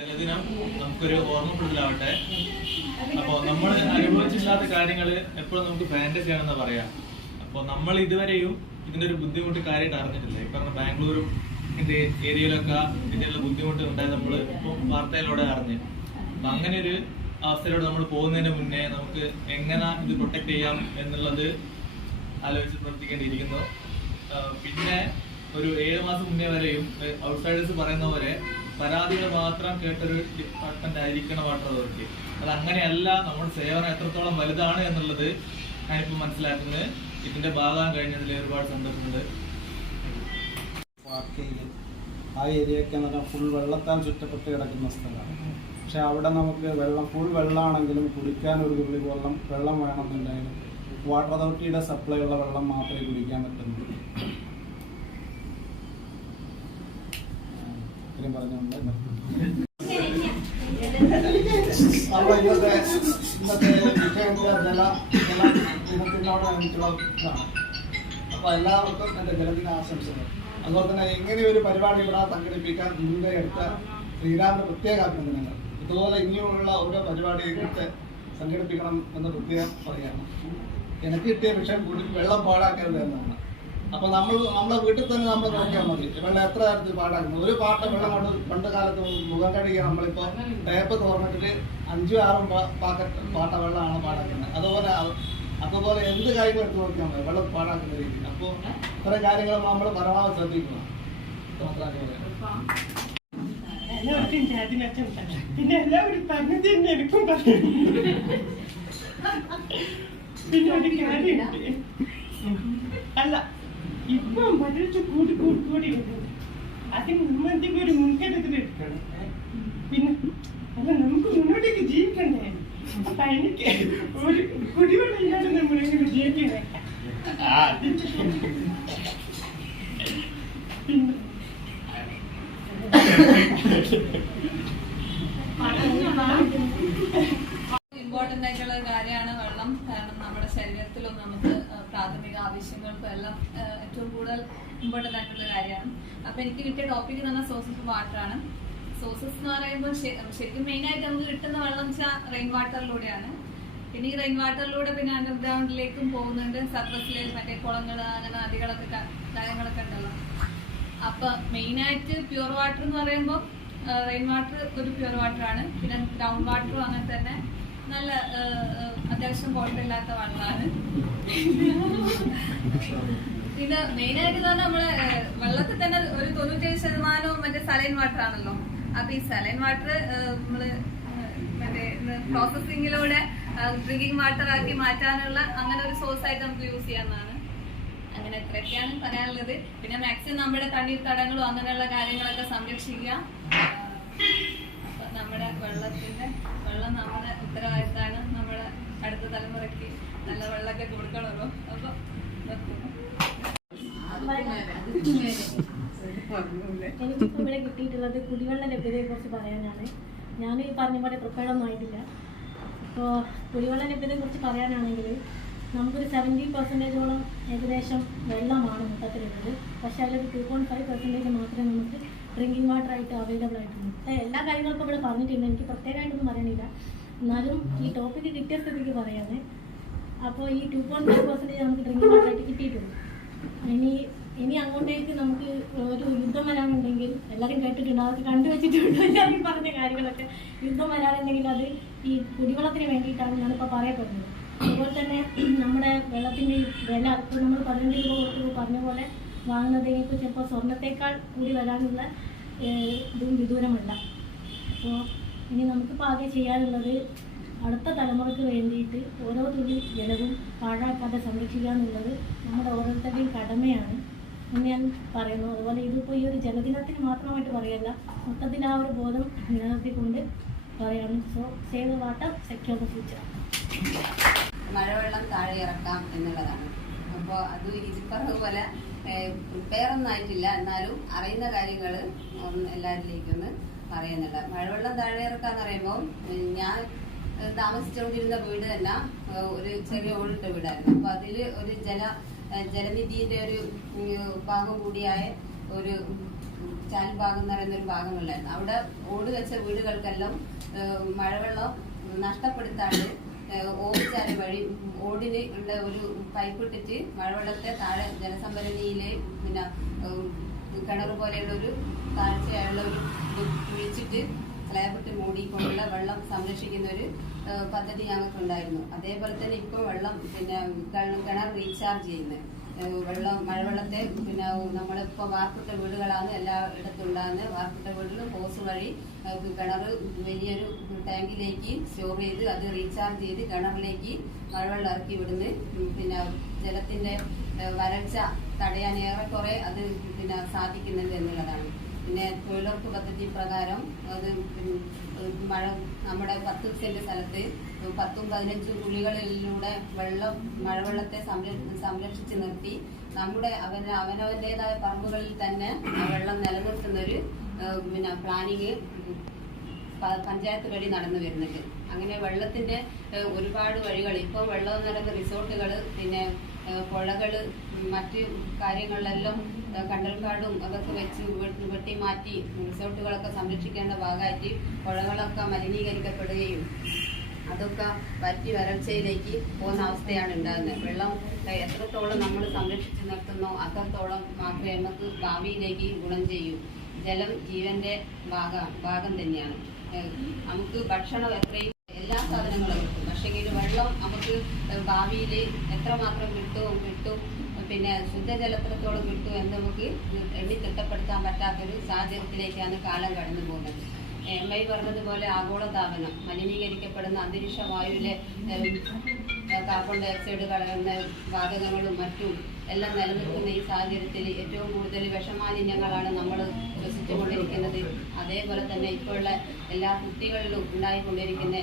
ജലദിനം നമുക്കൊരു ഓർമ്മപ്പെടുത്തലാവട്ടെ. അപ്പോൾ നമ്മൾ അനുഭവിച്ചില്ലാത്ത കാര്യങ്ങൾ എപ്പോഴും നമുക്ക് ഫാന്റസി ആണെന്ന് പറയാം. അപ്പോൾ നമ്മൾ ഇതുവരെയും ഇതിന്റെ ഒരു ബുദ്ധിമുട്ട് കാര്യമായിട്ട് അറിഞ്ഞിട്ടില്ല. ഈ പറഞ്ഞ ബാംഗ്ലൂരും ഇതിന്റെ ഏരിയയിലൊക്കെ ഇതിനുള്ള ബുദ്ധിമുട്ട് ഉണ്ടായത് നമ്മൾ ഇപ്പം വാർത്തയിലൂടെ അറിഞ്ഞു. അപ്പൊ അങ്ങനെ ഒരു അവസ്ഥയിലൂടെ നമ്മൾ പോകുന്നതിന് മുന്നേ നമുക്ക് എങ്ങനെ ഇത് പ്രൊട്ടക്ട് ചെയ്യാം എന്നുള്ളത് ആലോചിച്ച് പ്രവർത്തിക്കേണ്ടിയിരിക്കുന്നു. പിന്നെ ഒരു 7 മാസം മുന്നേ വരെയും ഔട്ട്സൈഡേഴ്സ് പറയുന്ന പോലെ പരാതികൾ മാത്രം കേട്ടൊരു ഡിപ്പാർട്ട്മെന്റ് ആയിരിക്കണം വാട്ടർ അതോറിറ്റി. അത് അങ്ങനെയല്ല. നമ്മുടെ സേവനം എത്രത്തോളം വലുതാണ് എന്നുള്ളത് ഞാനിപ്പോൾ മനസ്സിലാക്കുന്നത്. ഇതിന്റെ ഭാഗം കഴിഞ്ഞതിൽ ഒരുപാട് സന്തോഷമുണ്ട്. ആ ഏരിയയൊക്കെ എന്ന് പറഞ്ഞാൽ ഫുൾ വെള്ളത്താൽ ചുറ്റപ്പെട്ട് കിടക്കുന്ന സ്ഥലമാണ്. പക്ഷെ അവിടെ നമുക്ക് ഫുൾ വെള്ളമാണെങ്കിലും കുടിക്കാൻ ഒരു തുള്ളി വെള്ളം വേണമെന്നുണ്ടെങ്കിലും വാട്ടർ അതോറിറ്റിയുടെ സപ്ലൈ ഉള്ള വെള്ളം മാത്രമേ കുടിക്കാൻ പറ്റുന്നുള്ളൂ. ഇത്രയും പറഞ്ഞുകൊണ്ട് നമ്മൾ ഇന്നത്തെ ജലദിനത്തിനോട് എനിക്കുള്ള ഇതാണ്. അപ്പോൾ എല്ലാവർക്കും എൻ്റെ ജലദിന ആശംസകൾ. അതുപോലെ തന്നെ എങ്ങനെ ഒരു പരിപാടി ഇവിടെ സംഘടിപ്പിക്കാൻ മുൻകൈ എടുത്ത ശ്രീരാമിന്റെ പ്രത്യേക അഭിനന്ദനങ്ങൾ. ഇതുപോലെ ഇനിയുള്ള ഓരോ പരിപാടി ഇങ്ങനത്തെ സംഘടിപ്പിക്കണം എന്ന് പ്രത്യേകം പറയാണ്. എനിക്ക് കിട്ടിയ വിഷയം കൂടി വെള്ളം പാഴാക്കരുത് എന്നാണ്. അപ്പൊ നമ്മളെ വീട്ടിൽ തന്നെ നമ്മൾ നോക്കിയാൽ മതി വെള്ളം എത്ര തരത്തിൽ പാഴാക്കുന്നത്. ഒരു പാട്ട വെള്ളം കൊണ്ട് പണ്ട് കാലത്ത് മുഖം കഴുകിയ നമ്മളിപ്പോൾ ടേപ്പ് തുറന്നിട്ട് 5-6 പാട്ട വെള്ളമാണ് പാഴാക്കുന്നത്. അതുപോലെ എന്ത് കാര്യങ്ങൾ എടുത്ത് നോക്കിയാൽ മതി വെള്ളം പാഴാക്കുന്ന രീതി. അപ്പോൾ ഇത്തരം കാര്യങ്ങൾ നമ്മൾ പരമാവധി ശ്രദ്ധിക്കണം. പിന്നെ എല്ലാവരും പറഞ്ഞത് തന്നെ എനിക്കും പറയും. പിന്നെ ഒരു കാര്യമുണ്ട്, അല്ല ഇപ്പം വരൾച്ച കൂടി വരുന്നത്. അതിന് നമ്മളെന്തെങ്കിലും ഒരു മുൻകരുതൽ എടുക്കണം. പിന്നെ അല്ല നമുക്ക് മുന്നോട്ടേക്ക് ജീവിക്കണ്ടേ. അപ്പൊ എനിക്ക് ഒരു കുടിവെള്ളം ഇല്ലാതെ നമ്മളെങ്ങനെ ജീവിക്കണേ. പിന്നെ ഇമ്പോർട്ടൻ്റ് ആയിട്ടുള്ള ഒരു കാര്യമാണ് വെള്ളം. കാരണം നമ്മുടെ ശരീരത്തിലും നമുക്ക് പ്രാഥമിക ആവശ്യങ്ങൾക്കും എല്ലാം ഏറ്റവും കൂടുതൽ ഇമ്പോർട്ടൻ്റ് ആയിട്ടുള്ള കാര്യമാണ്. അപ്പൊ എനിക്ക് കിട്ടിയ ടോപ്പിക് എന്ന് പറഞ്ഞാൽ സോഴ്സസ് ഓഫ് വാട്ടറാണ്. സോഴ്സസ് എന്ന് പറയുമ്പോൾ ശരിക്കും മെയിനായിട്ട് നമുക്ക് കിട്ടുന്ന വെള്ളം വെച്ചാൽ റെയിൻ വാട്ടറിലൂടെയാണ്. പിന്നെ ഈ റെയിൻ വാട്ടറിലൂടെ പിന്നെ അണ്ടർഗ്രൗണ്ടിലേക്കും പോകുന്നുണ്ട്. സർഫസിലേക്ക് മറ്റേ കുളങ്ങൾ അങ്ങനെ നദികളൊക്കെ കാര്യങ്ങളൊക്കെ ഉണ്ടല്ലോ. അപ്പൊ മെയിനായിട്ട് പ്യുവർ വാട്ടർ എന്ന് പറയുമ്പോൾ റെയിൻ വാട്ടർ ഒരു പ്യുവർ വാട്ടർ ആണ്. പിന്നെ ഗ്രൗണ്ട് വാട്ടറും അങ്ങനെ തന്നെ നല്ല അത്യാവശ്യം കുഴപ്പമില്ലാത്ത വെള്ളമാണ്. പിന്നെ മെയിനായിട്ട് പറഞ്ഞാൽ നമ്മളെ വെള്ളത്തിൽ തന്നെ ഒരു 97% മറ്റേ സലൈൻ വാട്ടർ ആണല്ലോ. അപ്പൊ ഈ സലൈൻ വാട്ടർ നമ്മള് മറ്റേ പ്രോസസ്സിങ്ങിലൂടെ ഡ്രിങ്കിങ് വാട്ടർ ആക്കി മാറ്റാനുള്ള അങ്ങനെ ഒരു സോഴ്സ് ആയിട്ട് നമുക്ക് യൂസ് ചെയ്യാവുന്നതാണ്. അങ്ങനെ എത്രയൊക്കെയാണ് പറയാനുള്ളത്. പിന്നെ മാക്സിമം നമ്മുടെ തണ്ണീർത്തടങ്ങളും അങ്ങനെയുള്ള കാര്യങ്ങളൊക്കെ സംരക്ഷിക്കുക. നമ്മുടെ വെള്ളം നമ്മുടെ ഉത്തരവാദിത്തമാണ്. നമ്മുടെ അടുത്ത തലമുറയ്ക്ക് നല്ല വെള്ളമൊക്കെ കൊടുക്കണമല്ലോ. അപ്പൊ എനിക്കിപ്പോൾ ഇവിടെ കിട്ടിയിട്ടുള്ളത് കുടിവെള്ള ലഭ്യതയെ കുറിച്ച് പറയാനാണ്. ഞാൻ ഈ പറഞ്ഞ പോലെ പ്രിപ്പയർഡ് ഒന്നും ആയിട്ടില്ല. അപ്പോൾ കുടിവെള്ള ലഭ്യതയെ കുറിച്ച് പറയാനാണെങ്കിൽ നമുക്കൊരു 70% ഏകദേശം വെള്ളമാണ് മൊത്തത്തിലുള്ളത്. പക്ഷേ അതിലൊരു 2.5% മാത്രമേ നമുക്ക് ഡ്രിങ്കിങ് വാട്ടർ ആയിട്ട് അവൈലബിൾ ആയിട്ടുള്ളൂ. എല്ലാ കാര്യങ്ങൾക്കും ഇവിടെ പറഞ്ഞിട്ടുണ്ട്, എനിക്ക് പ്രത്യേകമായിട്ടൊന്നും പറയണില്ല. എന്നാലും ഈ ടോപ്പിക്ക് കിട്ടിയ സ്ഥിതിക്ക് പറയാനേ. അപ്പോൾ ഈ 2.5% നമുക്ക് ഡ്രിങ്കിങ് വാട്ടർ ആയിട്ട് കിട്ടിയിട്ടുള്ളൂ. ഇനി അങ്ങോട്ടേക്ക് നമുക്ക് ഒരു യുദ്ധം വരാനുണ്ടെങ്കിൽ എല്ലാവരും കേട്ടിട്ടുണ്ട്, അതൊക്കെ കണ്ടുവച്ചിട്ടുണ്ട്. എല്ലാവരും പറഞ്ഞ കാര്യങ്ങളൊക്കെ യുദ്ധം വരാനുണ്ടെങ്കിൽ അത് ഈ കുടിവെള്ളത്തിന് വേണ്ടിയിട്ടാണ് ഞാനിപ്പോൾ പറയപ്പെടുന്നത്. അതുപോലെ തന്നെ നമ്മുടെ വെള്ളത്തിൻ്റെ വില ഇപ്പോൾ നമ്മൾ 15 രൂപ കൊടുത്ത് പറഞ്ഞ പോലെ വാങ്ങുന്നതിന് ഇപ്പോൾ ചിലപ്പോൾ സ്വർണ്ണത്തേക്കാൾ കൂടി വരാനുള്ള ഇതും വിദൂരമല്ല. അപ്പോൾ ഇനി നമുക്കിപ്പോൾ ആകെ ചെയ്യാനുള്ളത് അടുത്ത തലമുറയ്ക്ക് വേണ്ടിയിട്ട് ഓരോ തുള്ളി ജലവും പാഴാക്കാതെ സംരക്ഷിക്കുക എന്നുള്ളത് നമ്മുടെ ഓരോരുത്തരുടെയും കടമയാണ് എന്ന് ഞാൻ പറയുന്നു. അതുപോലെ ഇതിപ്പോൾ ഈ ഒരു ജലദിനത്തിന് മാത്രമായിട്ട് പറയല്ല, മൊത്തത്തിൽ ആ ഒരു ബോധം നിലനിർത്തിക്കൊണ്ട് പറയാണ്. So save the water, secure the future. മഴവെള്ളം താഴെ ഇറക്കാം എന്നുള്ളതാണ്. അപ്പോൾ അത് ഇരിപ്പറവ് പോലെ പ്രിപ്പയർ ഒന്നും ആയിട്ടില്ല, എന്നാലും അറിയുന്ന കാര്യങ്ങൾ എല്ലാവരിലേക്കൊന്ന് പറയുന്നുണ്ട്. മഴവെള്ളം താഴെ ഇറക്കാന്ന് പറയുമ്പോൾ ഞാൻ താമസിച്ചുകൊണ്ടിരുന്ന വീട് തന്നെ ഒരു ചെറിയ ഓടിട്ട വീടായിരുന്നു. അപ്പൊ അതില് ഒരു ജലനിധിയുടെ ഒരു ഭാഗം കൂടിയായ ഒരു ചാൽഭാഗം എന്ന് പറയുന്ന ഒരു ഭാഗങ്ങളിലായിരുന്നു. അവിടെ ഓട് വെച്ച വീടുകൾക്കെല്ലാം മഴവെള്ളം നഷ്ടപ്പെടുത്താണ്ട് ഓവുചാൽ വഴി ഓടിന് ഉള്ള ഒരു പൈപ്പ് ഇട്ടിട്ട് മഴവെള്ളത്തെ താഴെ ജലസംഭരണിയില് പിന്നെ കിണർ പോലെയുള്ള ഒരു താഴ്ചയുള്ള ഒരു കുഴിച്ചിട്ട് സ്ലാബിട്ട് മൂടിക്കൊണ്ടുള്ള വെള്ളം സംരക്ഷിക്കുന്ന ഒരു പദ്ധതി ഞങ്ങൾക്കുണ്ടായിരുന്നു. അതേപോലെ തന്നെ ഇപ്പോൾ വെള്ളം പിന്നെ കിണർ റീചാർജ് ചെയ്യുന്നത് വെള്ളം മഴവെള്ളത്തെ പിന്നെ നമ്മളിപ്പോൾ വാർപ്പിട്ട വീടുകളാണ് എല്ലായിടത്തും ഉണ്ടാകുന്നത്. വാർപ്പിട്ട വീടുകൾ ഹോസ് വഴി കിണർ വലിയൊരു ടാങ്കിലേക്ക് സ്റ്റോർ ചെയ്ത് അത് റീചാർജ് ചെയ്ത് കിണറിലേക്ക് മഴവെള്ളം ഇറക്കി വിടുന്നു. പിന്നെ ജലത്തിന്റെ വരൾച്ച തടയാൻ ഏറെക്കുറെ അത് പിന്നെ സാധിക്കുന്നുണ്ട് എന്നുള്ളതാണ്. പിന്നെ തൊഴിലുറപ്പ് പദ്ധതി പ്രകാരം അത് മഴ നമ്മുടെ 10 സെന്റ് സ്ഥലത്ത് 10-15 കുഴികളിലൂടെ മഴവെള്ളത്തെ സംരക്ഷിച്ച് നിർത്തി നമ്മുടെ അവനവന്റേതായ പറമ്പുകളിൽ തന്നെ ആ വെള്ളം നിലനിർത്തുന്നൊരു പിന്നെ പ്ലാനിങ് പഞ്ചായത്ത് വഴി നടന്നു വരുന്നുണ്ട്. അങ്ങനെ വെള്ളത്തിന്റെ ഒരുപാട് വഴികൾ ഇപ്പം വെള്ളം നിറഞ്ഞ റിസോർട്ടുകൾ പിന്നെ പുഴകള് മറ്റ് കാര്യങ്ങളിലെല്ലാം കണ്ടൽക്കാടും അതൊക്കെ വെച്ച് വെട്ടി മാറ്റി റിസോർട്ടുകളൊക്കെ സംരക്ഷിക്കേണ്ട ഭാഗമായിട്ട് പുഴകളൊക്കെ മലിനീകരിക്കപ്പെടുകയും അതൊക്കെ വറ്റി വരൾച്ചയിലേക്ക് പോകുന്ന അവസ്ഥയാണ് ഉണ്ടാകുന്നത്. വെള്ളം എത്രത്തോളം നമ്മൾ സംരക്ഷിച്ച് നിർത്തുന്നോ അത്രത്തോളം മാത്രമേ നമുക്ക് ഭാവിയിലേക്ക് ഗുണം ചെയ്യൂ. ജലം ജീവന്റെ ഭാഗം തന്നെയാണ്. നമുക്ക് ഭക്ഷണം എത്രയും എല്ലാ സാധനങ്ങളും കിട്ടും. പക്ഷെങ്കിൽ വെള്ളം നമുക്ക് ഭാവിയിൽ എത്രമാത്രം കിട്ടും പിന്നെ ശുദ്ധജലത്രത്തോളം കിട്ടും എന്ന് നമുക്ക് എണ്ണി തിട്ടപ്പെടുത്താൻ പറ്റാത്തൊരു സാഹചര്യത്തിലേക്കാണ് കാലം കടന്നു പോകുന്നത്. MI പറഞ്ഞതുപോലെ ആഗോളതാപനം, മലിനീകരിക്കപ്പെടുന്ന അന്തരീക്ഷ വായുവിലെ കാർബൺ ഡയോക്സൈഡ് കലർന്ന വാതകങ്ങളും മറ്റും എല്ലാം നിലനിൽക്കുന്ന ഈ സാഹചര്യത്തിൽ ഏറ്റവും കൂടുതൽ വിഷമാലിന്യങ്ങളാണ് നമ്മൾ ശ്വസിച്ചുകൊണ്ടിരിക്കുന്നത്. അതേപോലെ തന്നെ ഇപ്പോഴുള്ള എല്ലാ കുട്ടികളിലും ഉണ്ടായിക്കൊണ്ടിരിക്കുന്ന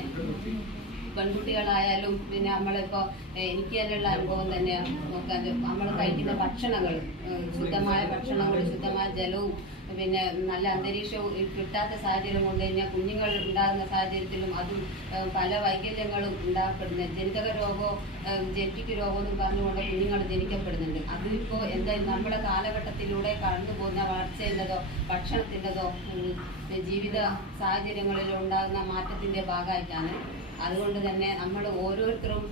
പെൺകുട്ടികളായാലും പിന്നെ നമ്മളിപ്പോൾ എനിക്ക് തന്നെയുള്ള അനുഭവം തന്നെയാണ് നോക്കാൻ. നമ്മൾ കഴിക്കുന്ന ഭക്ഷണങ്ങൾ ശുദ്ധമായ ഭക്ഷണങ്ങൾ ശുദ്ധമായ ജലവും പിന്നെ നല്ല അന്തരീക്ഷവും കിട്ടാത്ത സാഹചര്യം കൊണ്ട് കഴിഞ്ഞാൽ കുഞ്ഞുങ്ങൾ ഉണ്ടാകുന്ന സാഹചര്യത്തിലും അതും പല വൈകല്യങ്ങളും ഉണ്ടാകപ്പെടുന്നത്. ജനിതക രോഗമോ ജനറ്റിക് രോഗം എന്നും പറഞ്ഞുകൊണ്ട് കുഞ്ഞുങ്ങൾ ജനിക്കപ്പെടുന്നുണ്ട്. അതിപ്പോൾ എന്തായാലും നമ്മുടെ കാലഘട്ടത്തിലൂടെ കടന്നു പോകുന്ന വളർച്ചയുള്ളതോ ഭക്ഷണത്തിൻ്റെതോ ജീവിത സാഹചര്യങ്ങളിൽ ഉണ്ടാകുന്ന മാറ്റത്തിന്റെ ഭാഗമായിട്ടാണ്. അതുകൊണ്ട് തന്നെ നമ്മൾ ഓരോരുത്തരും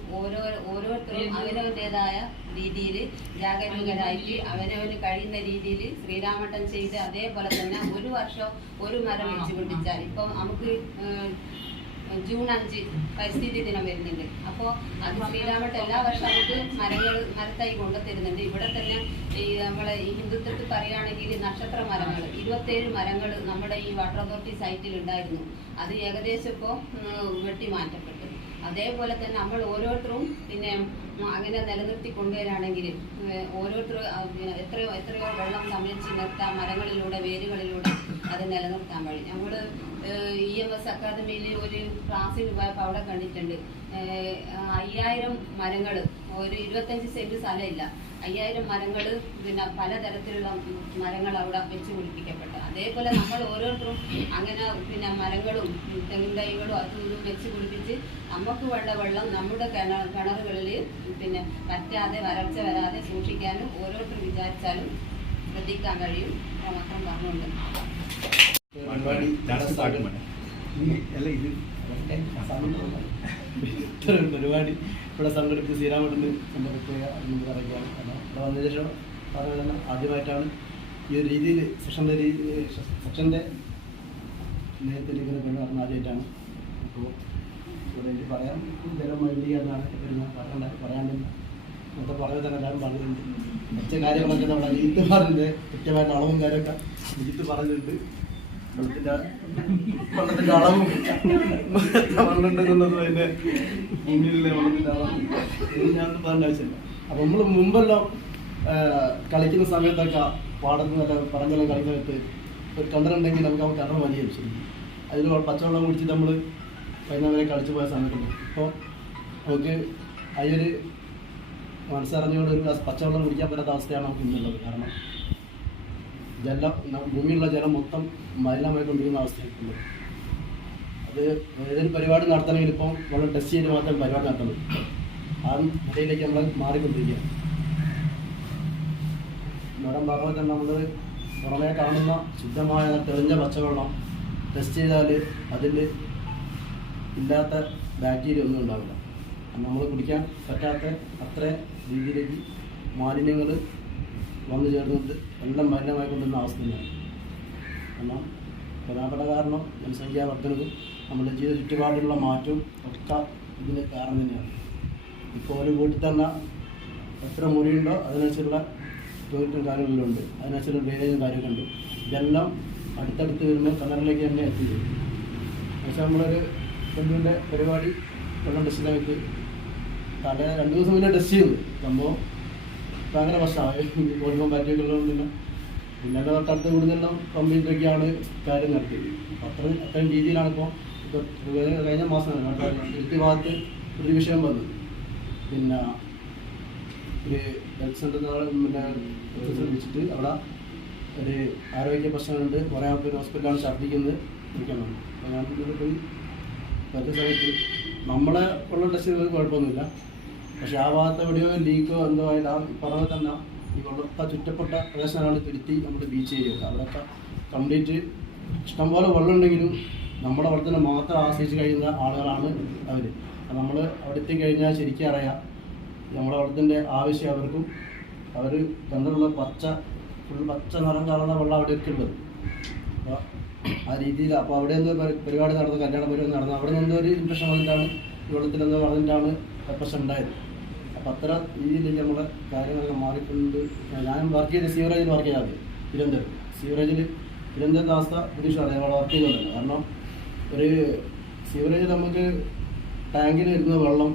അവനവൻ്റെതായ രീതിയിൽ ജാഗരൂകരായിട്ട് അവനവന് കഴിയുന്ന രീതിയിൽ ശ്രീരാമട്ടൻ ചെയ്ത് അതേപോലെ തന്നെ ഒരു വർഷം ഒരു മരം വെച്ച് പിടിച്ചാൽ ഇപ്പം നമുക്ക് ജൂൺ 5 പരിസ്ഥിതി ദിനം വരുന്നുണ്ട്. അപ്പോൾ അത് ശ്രീരാമട്ടൻ എല്ലാ വർഷവും നമുക്ക് മരത്തൈ കൊണ്ടുതരുന്നുണ്ട്. ഇവിടെ തന്നെ ഈ നമ്മളെ ഈ ഹിന്ദുത്വത്തിൽ പറയുകയാണെങ്കിൽ നക്ഷത്ര മരങ്ങൾ 27 മരങ്ങൾ നമ്മുടെ ഈ വാട്ടർ അതോറിറ്റി സൈറ്റിൽ ഉണ്ടായിരുന്നു. അത് ഏകദേശം ഇപ്പോൾ വെട്ടിമാറ്റപ്പെട്ടു. അതേപോലെ തന്നെ നമ്മൾ ഓരോരുത്തരും പിന്നെ അങ്ങനെ നിലനിർത്തി കൊണ്ടുവരാണെങ്കിൽ ഓരോരുത്തരും എത്രയോ വെള്ളം സംരക്ഷിച്ച് നിർത്താം. മരങ്ങളിലൂടെ വേരുകളിലൂടെ അത് നിലനിർത്താൻ വഴി നമ്മൾ EMS അക്കാദമിയിൽ ഒരു ക്ലാസ്സിൽ പോയപ്പോൾ അവിടെ കണ്ടിട്ടുണ്ട് 5000 മരങ്ങൾ ഒരു 25 സെന്റ് സ്ഥലമില്ല 5000 മരങ്ങൾ പിന്നെ പലതരത്തിലുള്ള മരങ്ങൾ അവിടെ വെച്ച് പിടിപ്പിക്കപ്പെട്ടു. അതേപോലെ നമ്മൾ ഓരോരുത്തരും അങ്ങനെ പിന്നെ മരങ്ങളും തെങ്ങിൻ തൈകളും അതും ഇതും വെച്ച് പിടിപ്പിച്ച് നമുക്ക് വേണ്ട വെള്ളം നമ്മുടെ കിണറുകളിൽ പിന്നെ പറ്റാതെ വരൾച്ച വരാതെ സൂക്ഷിക്കാനും ഓരോരുത്തരും വിചാരിച്ചാലും ശ്രദ്ധിക്കാൻ കഴിയും. മാത്രം പറഞ്ഞുകൊണ്ട് പരിപാടി ഇവിടെ സംഘടിപ്പിച്ച് ശ്രീരാമട്ടന് എൻ്റെ പ്രത്യേക അറിയിക്കുകയാണ്. കാരണം ഇവിടെ വന്ന ശേഷം പറയുന്നത് ആദ്യമായിട്ടാണ് ഈ ഒരു രീതിയിൽ സെക്ഷൻ്റെ നേരത്തിൽ ഇങ്ങനെ പെണ്ണ് നടന്ന ആദ്യമായിട്ടാണ്. അപ്പോൾ ഇവിടെ എനിക്ക് പറയാം ജലം മലിനീകരണമാണ് പറയാണ്ടില്ല. ഇന്നത്തെ പറഞ്ഞത് തന്നെ എല്ലാവരും പറഞ്ഞിട്ടുണ്ട്. കുറച്ച് കാര്യങ്ങളൊക്കെ നമ്മുടെ അജിത്ത് പറഞ്ഞിട്ടുണ്ട്. കൃത്യമായിട്ട് അളവും കാര്യമൊക്കെ അജിത്ത് പറഞ്ഞിട്ടുണ്ട്. വെള്ളത്തിന്റെ അളവും വെള്ളമുണ്ടെന്നുള്ളത് അതിന്റെ മുന്നിലെ വെള്ളത്തിന്റെ അളവും ഞാനൊന്നും പറഞ്ഞ ആവശ്യമില്ല. അപ്പൊ നമ്മൾ മുമ്പെല്ലാം കളിക്കുന്ന സമയത്തൊക്കെ പാടത്ത് നല്ല പറമ്പെല്ലാം കളിക്കുന്നവർക്ക് ഒരു കിണറുണ്ടെങ്കിൽ നമുക്ക് ആ കിണർ വലിയ ശരി അതിന് പച്ചവെള്ളം കുടിച്ചിട്ട് നമ്മൾ വൈകുന്നേരം കളിച്ചു പോയ സമയത്തുണ്ട്. ഇപ്പോൾ നമുക്ക് അതിനൊരു മനസ്സറിഞ്ഞുകൊണ്ട് ഒരു ഗ്ലാസ് പച്ചവെള്ളം കുടിക്കാൻ പറ്റാത്ത അവസ്ഥയാണ് നമുക്ക് ഇന്നുള്ളത്. കാരണം ജലം ഭൂമിയിലുള്ള ജലം മൊത്തം മലിനമായിക്കൊണ്ടിരിക്കുന്ന അവസ്ഥയുണ്ട്. അത് ഏതൊരു പരിപാടി നടത്തണമെങ്കിൽ ഇപ്പം നമ്മൾ ടെസ്റ്റ് ചെയ്ത് മാത്രം പരിപാടി നടത്തണം. ആ നിലയിലേക്ക് നമ്മൾ മാറിക്കൊണ്ടിരിക്കുക. മേഡം പറഞ്ഞ നമ്മൾ പുറമേ കാണുന്ന ശുദ്ധമായ തെളിഞ്ഞ പച്ചവെള്ളം ടെസ്റ്റ് ചെയ്താൽ അതിൽ ഇല്ലാത്ത ബാക്ടീരിയ ഒന്നും ഉണ്ടാവില്ല. നമ്മൾ കുടിക്കാൻ പറ്റാത്ത അത്ര രീതിയിലേക്ക് മാലിന്യങ്ങൾ വന്നു ചേർന്നിട്ട് എല്ലാം മലിനമായി കൊണ്ടുവരുന്ന അവസ്ഥ തന്നെയാണ്. കാരണം പ്രധാനപ്പെട്ട കാരണം ജനസംഖ്യാ വർദ്ധനവും നമ്മുടെ ജീവിത ചുറ്റുപാടിലുള്ള മാറ്റവും ഒക്കെ ഇതിന് കാരണം തന്നെയാണ്. ഇപ്പോൾ ഒരു വീട്ടിൽ തന്നെ എത്ര മുറിയുണ്ടോ അതിനനുസരിച്ചുള്ള ടോയ്ലറ്റും കാര്യങ്ങളെല്ലാം ഉണ്ട്, അതിനനുസരിച്ചുള്ള ഡ്രെയിനേജും കാര്യമൊക്കെ ഉണ്ട്. ഇതെല്ലാം അടുത്തടുത്ത് വരുമ്പോൾ കിണറിലേക്ക് തന്നെ എത്തിക്കും. പക്ഷേ നമ്മളൊരു ബന്ധുവിൻ്റെ പരിപാടി വെള്ളം ടെസ്റ്റ് ചെയ്ത് തല 2 ദിവസം മുന്നേ ടെസ്റ്റ് ചെയ്തു. സംഭവം ഭയങ്കര പ്രശ്നമായി. ഓടിക്കാൻ പറ്റിയൊക്കെയുള്ളതുകൊണ്ടില്ല. പിന്നെ തൊട്ടടുത്ത് കൂടുതലെല്ലാം കമ്പനിയിലേക്കാണ് കാര്യം നടത്തിയത്. അത്രയും രീതിയിലാണ് ഇപ്പോൾ കഴിഞ്ഞ മാസം ഇടുക്കി ഭാഗത്ത് ഒരു വിഷയം വന്നു. പിന്നെ ഒരു ഹെൽത്ത് സെൻ്ററിൽ പിന്നെ വിളിച്ചിട്ട് അവിടെ ഒരു ആരോഗ്യ പ്രശ്നങ്ങളുണ്ട്, കുറേ ആൾക്കാർ ഹോസ്പിറ്റലാണ് ഛർദ്ദിക്കുന്നത് വിളിക്കണം. അപ്പോൾ ഞാൻ പോയി പറ്റുന്ന സമയത്ത് നമ്മളെ ഉള്ള ടെസ്റ്റ് ചെയ്തത് കുഴപ്പമൊന്നുമില്ല. പക്ഷേ ആ ഭാഗത്ത് എവിടെയോ ലീക്കോ എന്തോ ആയിട്ട് ആ പറഞ്ഞ തന്നെ ഈ വെള്ളത്തെ ചുറ്റപ്പെട്ട പ്രദേശങ്ങളാണ് തിരുത്തി നമ്മുടെ ബീച്ച് ഏരിയ ഒക്കെ അവിടെയൊക്കെ കംപ്ലീറ്റ് ഇഷ്ടംപോലെ വെള്ളം ഉണ്ടെങ്കിലും നമ്മുടെ വെള്ളത്തിനെ മാത്രം ആശ്രയിച്ച് കഴിയുന്ന ആളുകളാണ് അവർ. നമ്മൾ അവിടെ എത്തിക്കഴിഞ്ഞാൽ ശരിക്കും അറിയാം നമ്മുടെ വെള്ളത്തിൻ്റെ ആവശ്യം അവർക്കും. അവർ കണ്ടുള്ള ഫുൾ പച്ച നിറം കാണുന്ന വെള്ളം അവിടെയൊക്കെ ഉള്ളത്. അപ്പോൾ ആ രീതിയിൽ അപ്പോൾ അവിടെ എന്തോ പരിപാടി നടന്നു, കല്യാണ പരിപാടി നടന്നു, അവിടെ നിന്ന് എന്തോ ഒരു ഇൻഫെക്ഷൻ വന്നിട്ടാണ് ഈ വെള്ളത്തിലെന്തോ പറഞ്ഞിട്ടാണ് പ്രശ്നം ഉണ്ടായത്. അപ്പോൾ അത്ര രീതിയിലേക്ക് നമ്മുടെ കാര്യങ്ങളൊക്കെ മാറിക്കൊണ്ട് ഞാൻ വർക്ക് ചെയ്ത സീവറേജിൽ വർക്ക് ചെയ്യാതെ തിരുവനന്തപുരം തിരുവനന്തപുരത്തെ അവസ്ഥ പ്രതീക്ഷ അറിയാം. അവിടെ വർക്ക് ചെയ്തോണ്ടല്ലോ. കാരണം ഒരു സീവറേജിൽ നമുക്ക് ടാങ്കിൽ വരുന്ന വെള്ളം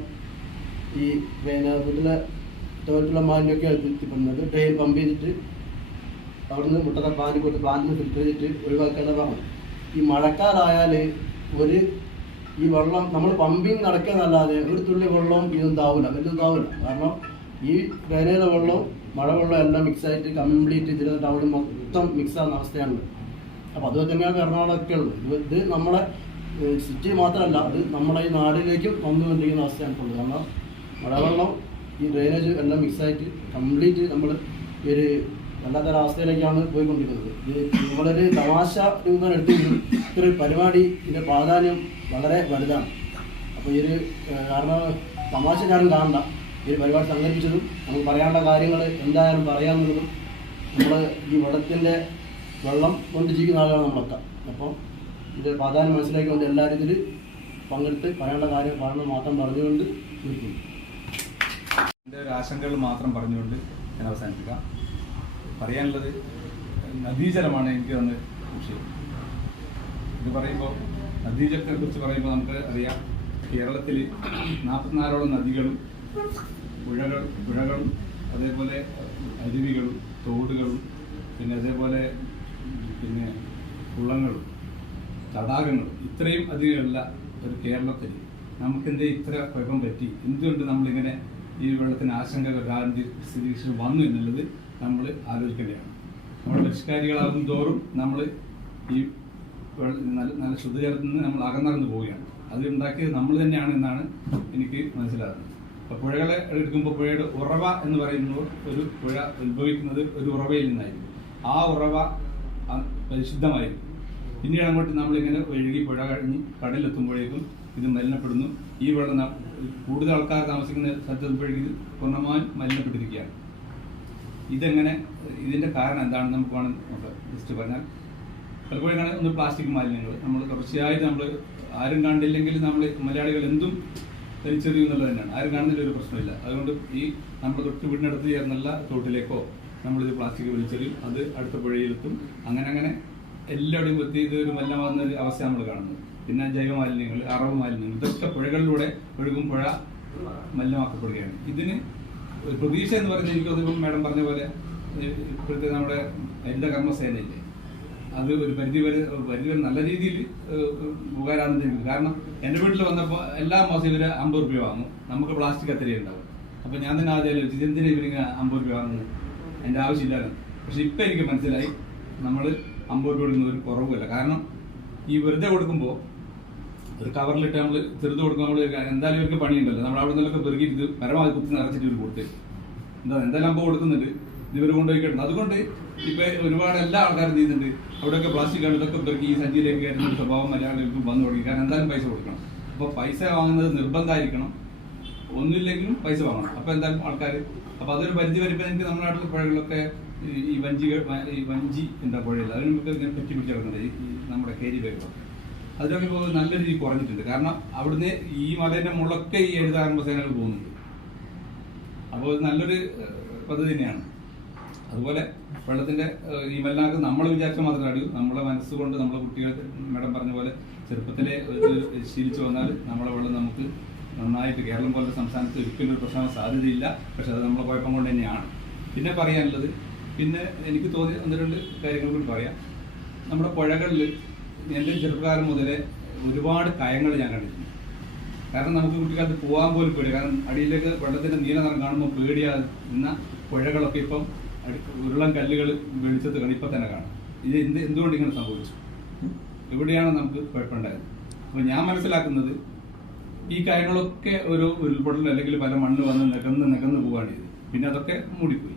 ഈ പിന്നെ വീട്ടിലെ ടോയ്ലറ്റുള്ള മാലിന്യമൊക്കെ എത്തിപ്പെടുന്നത് ട്രെയിൻ പമ്പ് ചെയ്തിട്ട് അവിടുന്ന് മുട്ടത്തെ പ്ലാന്റിൽ ഫിൽറ്റർ ചെയ്തിട്ട് ഒഴിവാക്കാന്ന് പറഞ്ഞു. ഈ മഴക്കാലായാൽ ഈ വെള്ളം നമ്മൾ പമ്പിങ് നടക്കുന്നല്ലാതെ ഒരു തുള്ളി വെള്ളം ഇതൊന്നാവില്ല, വലുതാവില്ല. കാരണം ഈ വേനയിലെ വെള്ളവും മഴവെള്ളം എല്ലാം മിക്സായിട്ട് കംപ്ലീറ്റ് ഇതിൽ ടൗണിൽ മൊത്തം മിക്സാകുന്ന അവസ്ഥയാണ്. അപ്പോൾ അതുപോലെ തന്നെയാണ് എറണാകുളമൊക്കെ ഉള്ളത്. ഇത് നമ്മുടെ സിറ്റി മാത്രമല്ല, അത് നമ്മുടെ ഈ നാടിലേക്കും വന്നുകൊണ്ടിരിക്കുന്ന അവസ്ഥയാണ് ഉള്ളത്. കാരണം മഴവെള്ളം ഈ ഡ്രെയിനേജ് എല്ലാം മിക്സായിട്ട് കംപ്ലീറ്റ് നമ്മൾ ഈ ഒരു വല്ലാത്തൊരവസ്ഥയിലേക്കാണ് പോയിക്കൊണ്ടിരിക്കുന്നത്. ഇത് നമ്മളൊരു തമാശ രൂപം എടുത്തിരുന്നു. ഇതൊരു പരിപാടി ഇതിൻ്റെ പ്രാധാന്യം വളരെ വലുതാണ്. അപ്പോൾ ഈ ഒരു കാരണം തമാശക്കാരും കാണണ്ട. ഈ ഒരു പരിപാടി സംഘടിപ്പിച്ചതും നമുക്ക് പറയാനുള്ള കാര്യങ്ങൾ എന്തായാലും പറയാമെന്നുള്ളതും നമ്മൾ ഈ വെള്ളം കൊണ്ട് ജീവിക്കുന്ന ആളുകളാണ് നമ്മളൊക്കെ. അപ്പോൾ ഇത് പ്രാധാന്യം മനസ്സിലാക്കിക്കൊണ്ട് എല്ലാവരും ഇതിൽ പങ്കെടുത്ത് പറയാനുള്ള കാര്യം പറഞ്ഞ് മാത്രം പറഞ്ഞുകൊണ്ട് ഇരിക്കുന്നു. എൻ്റെ ഒരു ആശങ്കകൾ മാത്രം പറഞ്ഞുകൊണ്ട് ഞാൻ അവസാനിപ്പിക്കാം. പറയാനുള്ളത് നദീജലമാണ് എനിക്ക് തന്ന വിഷയം. ഇത് പറയുമ്പോൾ നദീജലത്തെ കുറിച്ച് പറയുമ്പോൾ നമുക്ക് അറിയാം, കേരളത്തിൽ 44ഓളം നദികളും പുഴകളും അതേപോലെ അരുവികളും തോടുകളും പിന്നെ അതേപോലെ കുളങ്ങളും തടാകങ്ങളും ഇത്രയും അധികമുള്ള ഒരു കേരളത്തിൽ നമുക്കെന്തേ ഇത്ര കുഴപ്പം പറ്റി, എന്തുകൊണ്ട് നമ്മളിങ്ങനെ ഈ വെള്ളത്തിന് ആശങ്ക സ്ഥിതി വന്നു എന്നുള്ളത് നമ്മൾ ആലോചിക്കേണ്ടതാണ്. നമ്മൾ പരിഷ്കാരികളാകും തോറും നമ്മൾ ഈ നല്ല ശുദ്ധജലത്തിൽ നിന്ന് നമ്മൾ അകന്നകന്ന് പോവുകയാണ്. അത് ഉണ്ടാക്കിയത് നമ്മൾ തന്നെയാണ് എന്നാണ് എനിക്ക് മനസ്സിലാകുന്നത്. അപ്പോൾ പുഴകളെ എടുക്കുമ്പോൾ പുഴയുടെ ഉറവ എന്ന് പറയുമ്പോൾ ഒരു പുഴ ഉത്ഭവിക്കുന്നത് ഒരു ഉറവയിൽ നിന്നായിരിക്കും. ആ ഉറവ പരിശുദ്ധമായിരിക്കും. പിന്നീട് അങ്ങോട്ട് നമ്മളിങ്ങനെ ഒഴുകി പുഴ കഴിഞ്ഞ് കടലിലെത്തുമ്പോഴേക്കും ഇത് മലിനപ്പെടുന്നു. ഈ വെള്ളം കൂടുതൽ ആൾക്കാർ താമസിക്കുന്ന സ്ഥലത്തെത്തുമ്പോഴേക്കും ഇത് പൂർണ്ണമായും മലിനപ്പെട്ടിരിക്കുകയാണ്. ഇതെങ്ങനെ, ഇതിൻ്റെ കാരണം എന്താണെന്ന് നമുക്ക് വേണം നോക്കാം. ജസ്റ്റ് പറഞ്ഞാൽ പലപ്പോഴും ഒന്ന് പ്ലാസ്റ്റിക് മാലിന്യങ്ങൾ നമ്മൾ തുടർച്ചയായിട്ട് നമ്മൾ ആരും കണ്ടില്ലെങ്കിൽ നമ്മൾ മലയാളികൾ എന്തും വലിച്ചെറിയും എന്നുള്ളത് തന്നെയാണ്. ആരും കാണുന്നതിൽ ഒരു പ്രശ്നമില്ല. അതുകൊണ്ട് ഈ നമ്മൾ തൊട്ട് വീടിനടുത്ത് ചേർന്നുള്ള തോട്ടിലേക്കോ നമ്മളിത് പ്ലാസ്റ്റിക് വലിച്ചെറിയും, അത് അടുത്ത പുഴയിലെത്തും. അങ്ങനെ എല്ലാവരുടെയും എത്തി ഇതൊരു മലിനമാകുന്ന ഒരു അവസ്ഥ നമ്മൾ കാണുന്നത്. പിന്നെ ജൈവ മാലിന്യങ്ങൾ, അറവ് മാലിന്യങ്ങൾ, ഇതൊക്കെ പുഴകളിലൂടെ ഒഴുകും, പുഴ മലിനമാക്കപ്പെടുകയാണ്. ഇതിന് പ്രതീക്ഷ എന്ന് പറയുന്നത് എനിക്കത് മാഡം പറഞ്ഞ പോലെ ഇപ്പോഴത്തെ നമ്മുടെ ഹരിത കർമ്മസേനയില്ലേ, അത് ഒരു പരിധി വരെ നല്ല രീതിയിൽ ഉപകാരമാണെന്ന്. കാരണം എൻ്റെ വീട്ടിൽ വന്നപ്പോൾ എല്ലാ മാസം ഇവർ 50 രൂപ വാങ്ങും. നമുക്ക് പ്ലാസ്റ്റിക് അത്രയും ഉണ്ടാവും. അപ്പോൾ ഞാൻ തന്നെ ആദ്യം ആലോചിച്ചു എന്തിനാ ഇവരിങ്ങനെ 50 രൂപ വാങ്ങുന്നത്, എൻ്റെ ആവശ്യമില്ലായിരുന്നു. പക്ഷെ ഇപ്പം എനിക്ക് മനസ്സിലായി നമ്മൾ 50 രൂപ കൊടുക്കുന്ന ഒരു കുറവുമില്ല. കാരണം ഈ വെറുതെ കൊടുക്കുമ്പോൾ ഒരു കവറിലിട്ട് നമ്മൾ ചെറുത് കൊടുക്കുമ്പോൾ നമ്മൾ എന്തായാലും ഇവർക്ക് പണിയുണ്ടല്ലോ, നമ്മൾ അവിടെ നിന്നൊക്കെ പെറുകിയിട്ട് പരമാവധി കുത്തി നിറച്ചിട്ട് ഇവർ കൊടുത്ത് എന്തായാലും 50 കൊടുക്കുന്നുണ്ട്. ഇവർ കൊണ്ടുപോയി കിട്ടുന്നത്. അതുകൊണ്ട് ഇപ്പൊ ഒരുപാട് എല്ലാ ആൾക്കാരും ചെയ്യുന്നുണ്ട്. അവിടെയൊക്കെ പ്ലാസ്റ്റിക് ആണ്, ഇതൊക്കെ ഇവർക്ക് ഈ സഞ്ചിയിലേക്ക് കയറുന്ന ഒരു സ്വഭാവം മലയാളികൾക്ക് വന്നു തുടങ്ങി. കാരണം എന്തായാലും പൈസ കൊടുക്കണം. അപ്പൊ പൈസ വാങ്ങുന്നത് നിർബന്ധമായിരിക്കണം, ഒന്നുമില്ലെങ്കിലും പൈസ വാങ്ങണം. അപ്പൊ എന്തായാലും ആൾക്കാർ, അപ്പൊ അതൊരു പരിധി വരുമ്പോൾ എനിക്ക് നമ്മുടെ നാട്ടിലെ പുഴകളിലൊക്കെ ഈ വഞ്ചി എന്താ പുഴയില്ല, അതിന് നമുക്ക് ഇങ്ങനെ പറ്റി പിടിച്ച് കിടക്കുന്നുണ്ട്. ഈ നമ്മുടെ കേരി പേരുകളൊക്കെ അതിലൊക്കെ ഇപ്പോൾ നല്ല രീതിയിൽ കുറഞ്ഞിട്ടുണ്ട്. കാരണം അവിടുന്ന് ഈ മലേന്റെ മുകളിലൊക്കെ ഈ ഹരിതകർമ്മ സേനകൾ പോകുന്നുണ്ട്. അപ്പോൾ നല്ലൊരു പദ്ധതി തന്നെയാണ്. അതുപോലെ വെള്ളത്തിന്റെ ഈ വെള്ളാക്ക് നമ്മൾ വിചാരിച്ച മാത്രമേ അറിയൂ, നമ്മളെ മനസ്സുകൊണ്ട് നമ്മളെ കുട്ടികൾ മേഡം പറഞ്ഞ പോലെ ചെറുപ്പത്തിലെ ശീലിച്ചു വന്നാൽ നമ്മളെ വെള്ളം നമുക്ക് നന്നായിട്ട് കേരളം പോലത്തെ സംസ്ഥാനത്ത് ഒരിക്കലും ഒരു പ്രശ്നം സാധ്യതയില്ല. പക്ഷെ അത് നമ്മളെ കുഴപ്പം കൊണ്ട് തന്നെയാണ്. പിന്നെ പറയാനുള്ളത്, പിന്നെ എനിക്ക് തോന്നിയ ഒന്ന് രണ്ട് കാര്യങ്ങൾ കൂടി പറയാം. നമ്മുടെ പുഴകളിൽ എൻ്റെ ചെറുപ്പക്കാലം മുതലേ ഒരുപാട് കയങ്ങൾ ഞാൻ കണ്ടിട്ടുണ്ട്. കാരണം നമുക്ക് കുട്ടിക്കാലത്ത് പോകാൻ പോലും പേടി. കാരണം അടിയിലേക്ക് വെള്ളത്തിന്റെ നീല നിറം കാണുമ്പോൾ പേടിയാകുന്ന പുഴകളൊക്കെ ഇപ്പം ഉരുളൻ കല്ലുകൾ വെളിച്ചത്ത് കാണും, ഇപ്പം തന്നെ കാണാം. ഇത് എന്തുകൊണ്ട് ഇങ്ങനെ സംഭവിച്ചു? എവിടെയാണ് നമുക്ക് കുഴപ്പമുണ്ടായത്? അപ്പോൾ ഞാൻ മനസ്സിലാക്കുന്നത് ഈ കാര്യങ്ങളൊക്കെ ഒരു ഉരുൾപൊട്ടൽ അല്ലെങ്കിൽ പല മണ്ണ് വന്ന് നികന്ന് പോവുകയാണ് ചെയ്തത്. പിന്നെ അതൊക്കെ മൂടിപ്പോയി.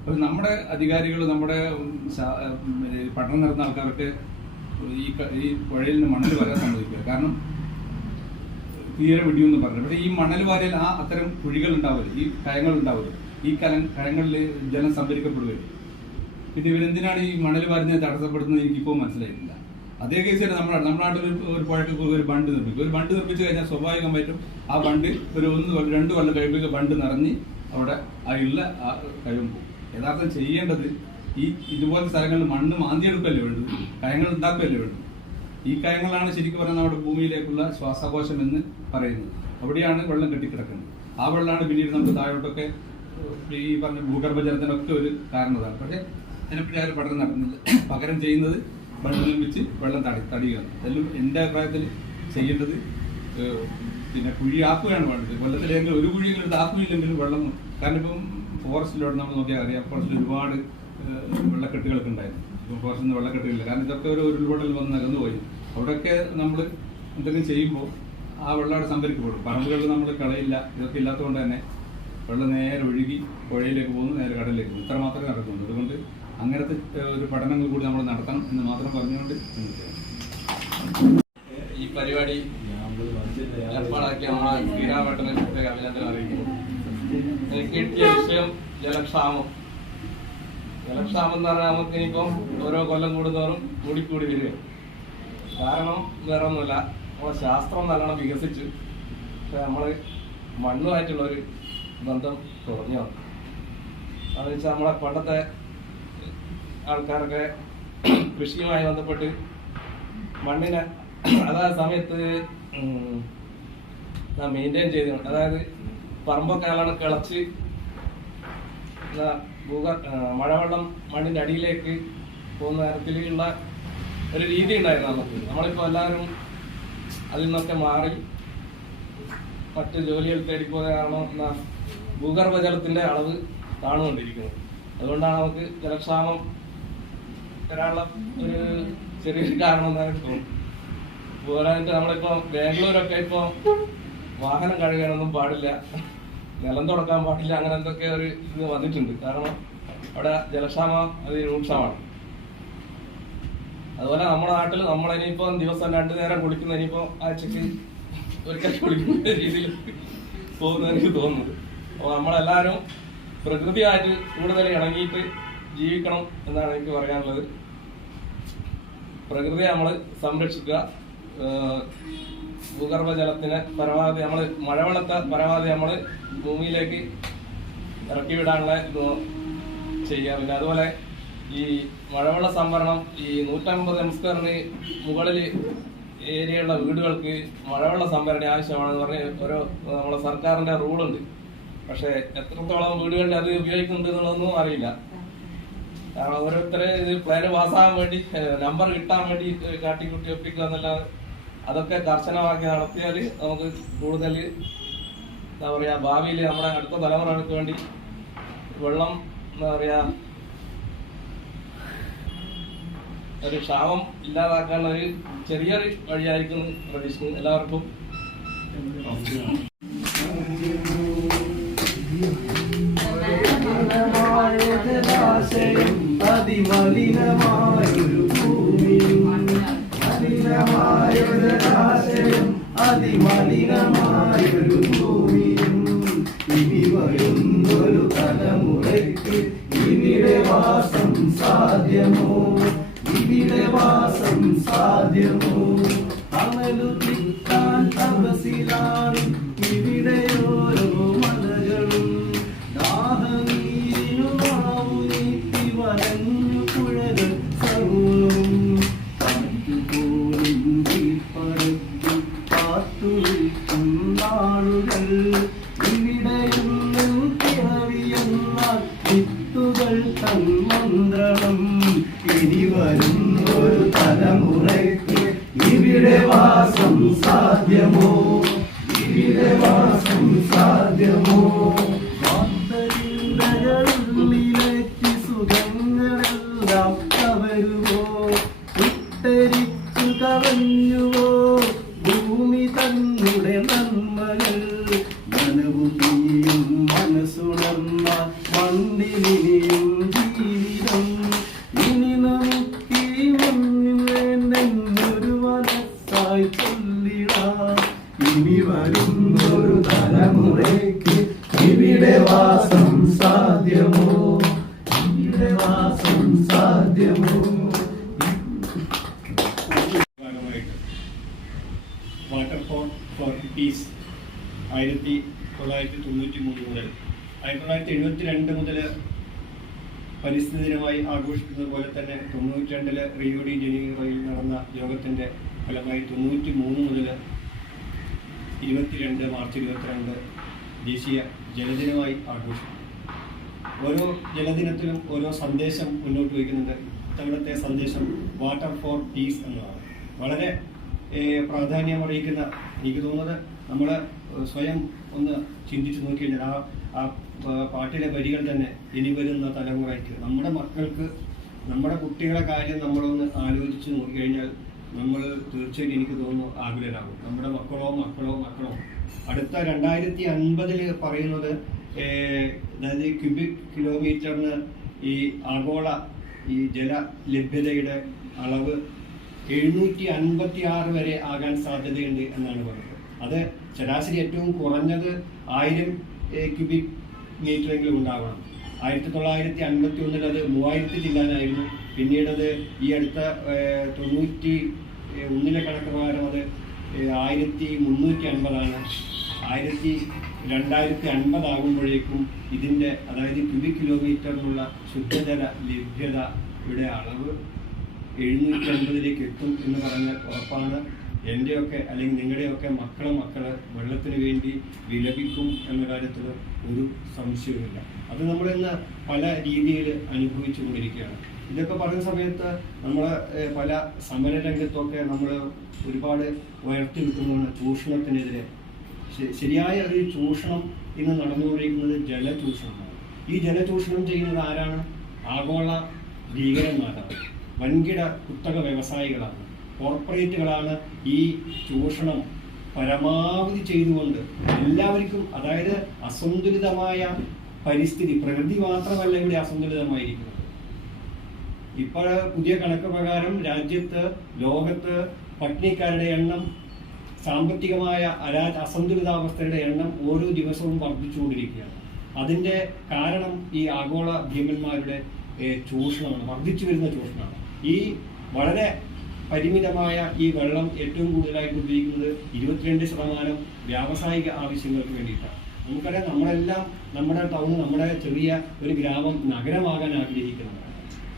അപ്പോൾ നമ്മുടെ അധികാരികൾ, നമ്മുടെ പഠനം നടത്തുന്ന ആൾക്കാരൊക്കെ ഈ പുഴയിൽ നിന്ന് മണൽ വരാൻ സമ്മതിക്കുക. കാരണം തീരെ വെടിയെന്ന് പറഞ്ഞു. പക്ഷേ ഈ മണൽ വാരയിൽ അത്തരം കുഴികൾ ഉണ്ടാവില്ല, ഈ കയങ്ങൾ ഉണ്ടാവില്ല. ഈ കയങ്ങളിൽ ജലം സംഭരിക്കപ്പെടുകയില്ല. പിന്നെ ഇവരെന്തിനാണ് ഈ മണൽ വാരുന്നത് തടസ്സപ്പെടുത്തുന്നത് എനിക്കിപ്പോൾ മനസ്സിലായിട്ടില്ല. അതേ കേസിൽ നമ്മുടെ നാട്ടിൽ ഒരു പുഴയ്ക്ക് ഒരു ബണ്ട് നിർമ്മിക്കും. ഒരു ബണ്ട് നിർമ്മിച്ചു കഴിഞ്ഞാൽ സ്വാഭാവികമായിട്ടും ആ ബണ്ട് ഒരു 1-2 കൊല്ലം കഴിയുമ്പോൾ ബണ്ട് നിറഞ്ഞ് അവിടെ ആ കഴിവും പോകും. യഥാർത്ഥം ചെയ്യേണ്ടത് ഇതുപോലത്തെ സ്ഥലങ്ങളിൽ മണ്ണ് മാന്തിയെടുക്കല്ലേ വേണ്ടത്, കയങ്ങൾ ഉണ്ടാക്കുകയല്ലേ വേണ്ടത്. ഈ കയങ്ങളാണ് ശരിക്കും പറഞ്ഞാൽ നമ്മുടെ ഭൂമിയിലേക്കുള്ള ശ്വാസകോശം എന്ന് പറയുന്നത്. അവിടെയാണ് വെള്ളം കെട്ടിക്കിടക്കുന്നത്. ആ വെള്ളമാണ് പിന്നീട് നമുക്ക് താഴോട്ടൊക്കെ ഈ പറഞ്ഞ ഭൂഗർഭജലത്തിനൊക്കെ ഒരു കാരണതാണ്. പക്ഷേ അതിനെപ്പറ്റി ആരും പഠനം നടത്തുന്നില്ല. പകരം ചെയ്യുന്നത് വെള്ളം നിർമ്മിച്ച് വെള്ളം തടിയുകയാണ്. അതെല്ലാം എൻ്റെ അഭിപ്രായത്തിൽ ചെയ്യേണ്ടത് പിന്നെ കുഴിയാക്കുകയാണ് വേണ്ടത്. കൊല്ലത്തിലെങ്കിലും ഒരു കുഴിയെങ്കിലും ആക്കുകയില്ലെങ്കിലും വെള്ളം, കാരണം ഇപ്പം ഫോറസ്റ്റിലോട്ട് നമ്മൾ നോക്കിയാൽ അറിയാം, ഫോറസ്റ്റിൽ ഒരുപാട് വെള്ളക്കെട്ടുകളൊക്കെ ഉണ്ടായിരുന്നു. ഇപ്പം ഫോറസ്റ്റിൽ നിന്ന് വെള്ളക്കെട്ടുകളില്ല. കാരണം ഇതൊക്കെ ഒരു ഉരുൾപൊട്ടൽ വന്ന് നകന്നു പോയി. അവിടെയൊക്കെ നമ്മൾ എന്തെങ്കിലും ചെയ്യുമ്പോൾ ആ വെള്ളം അവിടെ സംഭരിക്കപ്പെടും. പറമ്പുകളിൽ നമ്മൾ കളയില്ല. ഇതൊക്കെ ഇല്ലാത്തതുകൊണ്ട് തന്നെ വെള്ളം നേരെ ഒഴുകി പുഴയിലേക്ക് പോകുന്നു, നേരെ കടലിലേക്ക് പോകുന്നു. ഇത്ര മാത്രമേ നടക്കുന്നുള്ളൂ. അതുകൊണ്ട് അങ്ങനത്തെ ഒരു പഠനങ്ങൾ കൂടി നമ്മൾ നടത്തണം എന്ന് മാത്രം പറഞ്ഞുകൊണ്ട് ഈ പരിപാടി ഏർപ്പാടാക്കിയ നമ്മളെ ശ്രീരാമേട്ടനെ പ്രത്യേക അഭിനന്ദനം അറിയിക്കുന്നു. എനിക്ക് കിട്ടിയ വിഷയം ജലക്ഷാമം. ജലക്ഷാമം എന്ന് പറഞ്ഞാൽ നമുക്ക് ഇനിയിപ്പം ഓരോ കൊല്ലം കൂടുന്നവരും കൂടിക്കൂടി വരിക. കാരണം വേറെ ഒന്നുമില്ല, നമ്മളെ ശാസ്ത്രം നല്ലോണം വികസിച്ചു. പക്ഷെ നമ്മൾ മണ്ണുമായിട്ടുള്ളൊരു ബന്ധം കുറഞ്ഞു വന്നു. അതെന്ന് വെച്ചാൽ നമ്മളെ പണ്ടത്തെ ആൾക്കാരൊക്കെ കൃഷിയുമായി ബന്ധപ്പെട്ട് മണ്ണിനെ അതായത് സമയത്ത് മെയിൻറ്റെയിൻ ചെയ്തു. അതായത് പറമ്പൊക്കെ നല്ലോണം കിളച്ച് മഴവെള്ളം മണ്ണിൻ്റെ അടിയിലേക്ക് പോകുന്ന തരത്തിലുള്ള ഒരു രീതി ഉണ്ടായിരുന്നു നമുക്ക്. നമ്മളിപ്പോൾ എല്ലാവരും അതിൽ നിന്നൊക്കെ മാറി മറ്റ് ജോലികൾ തേടിപ്പോയ കാരണം ഭൂഗർഭജലത്തിൻ്റെ അളവ് താണുകൊണ്ടിരിക്കുന്നത്. അതുകൊണ്ടാണ് നമുക്ക് ജലക്ഷാമം വരാനുള്ള ഒരു ചെറിയൊരു കാരണം എന്നാണ് തോന്നുന്നു. പോരായിട്ട് നമ്മളിപ്പോൾ ബാംഗ്ലൂരൊക്കെ ഇപ്പോൾ വാഹനം കഴുകാനൊന്നും പാടില്ല, നിലം തുടക്കാൻ പാടില്ല, അങ്ങനെ എന്തൊക്കെ ഒരു ഇത് വന്നിട്ടുണ്ട്. കാരണം അവിടെ ജലക്ഷാമം അത് രൂക്ഷമാണ്. അതുപോലെ നമ്മുടെ നാട്ടിൽ നമ്മളിനിയിപ്പോൾ ദിവസം 2 നേരം കുളിക്കുന്ന ഇനിയിപ്പോൾ ആഴ്ചക്ക് ഒരിക്കൽ കുളിക്കുന്ന രീതിയിൽ പോകുന്ന എനിക്ക് തോന്നുന്നത്. അപ്പോൾ നമ്മളെല്ലാവരും പ്രകൃതിയായിട്ട് കൂടുതൽ ഇണങ്ങിയിട്ട് ജീവിക്കണം എന്നാണ് എനിക്ക് പറയാനുള്ളത്. പ്രകൃതിയെ നമ്മൾ സംരക്ഷിക്കുക. ഭൂഗർഭജലത്തിനെ പരമാവധി നമ്മൾ മഴവെള്ളത്തെ പരമാവധി നമ്മൾ ഭൂമിയിലേക്ക് ഇറക്കി വിടാനുള്ള ഇത് ചെയ്യുക. പിന്നെ അതുപോലെ ഈ മഴവെള്ള സംഭരണം ഈ 150 എംസ്ക്വയറിന് മുകളിൽ ഏരിയയുള്ള വീടുകൾക്ക് മഴവെള്ള സംഭരണി ആവശ്യമാണെന്ന് പറഞ്ഞ് ഓരോ നമ്മളെ സർക്കാരിൻ്റെ റൂളുണ്ട്. പക്ഷേ എത്രത്തോളം വീടുകളിൽ അത് ഉപയോഗിക്കുന്നുണ്ട് എന്നുള്ളതൊന്നും അറിയില്ല. കാരണം ഓരോരുത്തരെ ഇത് പ്ലാന് പാസ്സാകാൻ വേണ്ടി നമ്പർ കിട്ടാൻ വേണ്ടി കാട്ടിക്കുട്ടി ഒപ്പിക്കുക എന്നല്ലാതെ അതൊക്കെ കർശനമാക്കി നടത്തിയാൽ നമുക്ക് കൂടുതൽ എന്താ പറയുക ഭാവിയിൽ നമ്മുടെ അടുത്ത തലമുറകൾക്ക് വേണ്ടി വെള്ളം എന്താ പറയുക ഒരു ക്ഷാമം ഇല്ലാതാക്കാനുള്ള ഒരു ചെറിയൊരു വഴിയായിരിക്കും പ്രതീക്ഷിക്കുന്നു. എല്ലാവർക്കും ും ജലാശയം അതിമലിനമായൊരു ഭൂമിയും മലിനമായൊരു ജലാശയം അതിമലിനമായൊരു ഭൂമിയും ഇനി വരുന്നൊരു തലമുറയ്ക്ക് ഇവിടെ വാസം സാധ്യമോ ഇവിടെ വാസം സാധ്യമോ അമലുദിക്കാൻ തപസിലാണ് ഇവിടെ ഓരോ മലകളും ദാഹനീരിനു മാവുനീട്ടി വരഞ്ഞു പുഴകൾ സർവ്വവും കാറ്റുപോലും കീഴ്പ്പടക്കി കാത്തുനിൽക്കും നാളുകൾ ഇവിടെയൊന്നും പിറവിയെന്നാൽ വിത്തുകൾ തന്മന്ത്രണം ഇനി വരുന്നൊരു തലമുറയ്ക്ക് ഇവിടെ വാസം സാധ്യമോ ഇവിടെ വാസം സാധ്യമോ വാർത്തകളിലേക്ക് സുഖങ്ങളെല്ലാം കവരുമോ ഉത്തരിച്ചു കവഞ്ഞുവോ ഭൂമി തങ്ങളുടെ നന്മകൾ നനവു തീയും മനസ്സുണർന്ന മണ്ണിലിനിയും ജീവിതം ഇനി നമുക്കീ മണ്ണിൽ വേണ്ടെന്നൊരു മനസ്സായി ചൊല്ലിടാം ഇനി വരുന്നൊരു തലമുറയ്ക്ക് ഇവിടെ വാസം സാധ്യമോ ഇവിടെ വാസം സാധ്യമോ വാട്ടർ ഫോർ പീസ് 1993 മുതൽ 1972 മുതൽ പരിസ്ഥിതി ദിനമായി ആഘോഷിക്കുന്നത് പോലെ തന്നെ 92 റിയോ ഡി ജനീറോയിൽ നടന്ന യോഗത്തിൻ്റെ ഫലമായി 93 മുതൽ 22 മാർച്ച് 22 ദേശീയ ജലദിനമായി ആഘോഷിക്കുന്നു. ഓരോ ജലദിനത്തിലും ഓരോ സന്ദേശം മുന്നോട്ട് വയ്ക്കുന്നുണ്ട്. ഇത്തവണത്തെ സന്ദേശം വാട്ടർ ഫോർ പീസ് എന്നതാണ്. വളരെ പ്രാധാന്യം അറിയിക്കുന്ന, എനിക്ക് തോന്നുന്നത് നമ്മൾ സ്വയം ഒന്ന് ചിന്തിച്ചു നോക്കിക്കഴിഞ്ഞാൽ ആ പാട്ടിലെ വരികൾ തന്നെ ഇനി വരുന്ന തലമുറയ്ക്ക്, നമ്മുടെ മക്കൾക്ക്, നമ്മുടെ കുട്ടികളെ കാര്യം നമ്മളൊന്ന് ആലോചിച്ച് നോക്കിക്കഴിഞ്ഞാൽ നമ്മൾ തീർച്ചയായിട്ടും എനിക്ക് തോന്നുന്നു ആകുലരാകും. നമ്മുടെ മക്കളോ അടുത്ത 2050 പറയുന്നത് അതായത് ക്യൂബിക് കിലോമീറ്ററിന് ഈ ആഗോള ഈ ജല ലഭ്യതയുടെ അളവ് 756 വരെ ആകാൻ സാധ്യതയുണ്ട് എന്നാണ് പറയുന്നത്. അത് ശരാശരി ഏറ്റവും കുറഞ്ഞത് 1000 ക്യൂബിക് മീറ്ററെങ്കിലും ഉണ്ടാവണം. 1951 അത് 3000 ചെല്ലാനായിരുന്നു. പിന്നീടത് ഈ അടുത്ത 91 കണക്ക് പ്രകാരം അത് 1350 2050 ആകുമ്പോഴേക്കും ഇതിൻ്റെ, അതായത് ക്യൂബിക് കിലോമീറ്ററിനുള്ള ശുദ്ധജല ലഭ്യതയുടെ അളവ് 750 എത്തും എന്ന് പറഞ്ഞാൽ ഉറപ്പാണ്. എൻ്റെയൊക്കെ അല്ലെങ്കിൽ നിങ്ങളുടെയൊക്കെ മക്കള് വെള്ളത്തിന് വേണ്ടി വിലപിക്കും എന്ന കാര്യത്തിൽ ഒരു സംശയവുമില്ല. അത് നമ്മളിന്ന് പല രീതിയിൽ അനുഭവിച്ചു കൊണ്ടിരിക്കുകയാണ്. ഇതൊക്കെ പറയുന്ന സമയത്ത് നമ്മൾ പല സമരരംഗത്തൊക്കെ നമ്മൾ ഒരുപാട് ഉയർത്തി നിൽക്കുന്നതാണ് ചൂഷണത്തിനെതിരെ. ശരിയായ ഒരു ചൂഷണം ഇന്ന് നടന്നുകൊണ്ടിരിക്കുന്നത് ജലചൂഷണമാണ്. ഈ ജലചൂഷണം ചെയ്യുന്നത് ആരാണ്? ആഗോള ഭീകരന്മാരാണ്, വൻകിട കുത്തക വ്യവസായികളാണ്, കോർപ്പറേറ്റുകളാണ് ഈ ചൂഷണം പരമാവധി ചെയ്തുകൊണ്ട് എല്ലാവർക്കും, അതായത് അസന്തുലിതമായ പരിസ്ഥിതി, പ്രകൃതി മാത്രമല്ല ഇവിടെ അസന്തുലിതമായിരിക്കുന്നത്. ഇപ്പോൾ പുതിയ കണക്ക് പ്രകാരം രാജ്യത്ത്, ലോകത്ത് പട്ടിണിക്കാരുടെ എണ്ണം, സാമ്പത്തികമായ അസന്തുലിതാവസ്ഥയുടെ എണ്ണം ഓരോ ദിവസവും വർദ്ധിച്ചുകൊണ്ടിരിക്കുകയാണ്. അതിൻ്റെ കാരണം ഈ ആഗോള ഭീമന്മാരുടെ ചൂഷണമാണ്, വർദ്ധിച്ചു വരുന്ന ചൂഷണമാണ്. ഈ വളരെ പരിമിതമായ ഈ വെള്ളം ഏറ്റവും കൂടുതലായിട്ട് ഉപയോഗിക്കുന്നത് 22% വ്യാവസായിക ആവശ്യങ്ങൾക്ക് വേണ്ടിയിട്ടാണ്. നമുക്കറിയാം, നമ്മളെല്ലാം നമ്മുടെ ടൗൺ, നമ്മുടെ ചെറിയ ഒരു ഗ്രാമം നഗരമാകാൻ ആഗ്രഹിക്കുന്നതാണ്.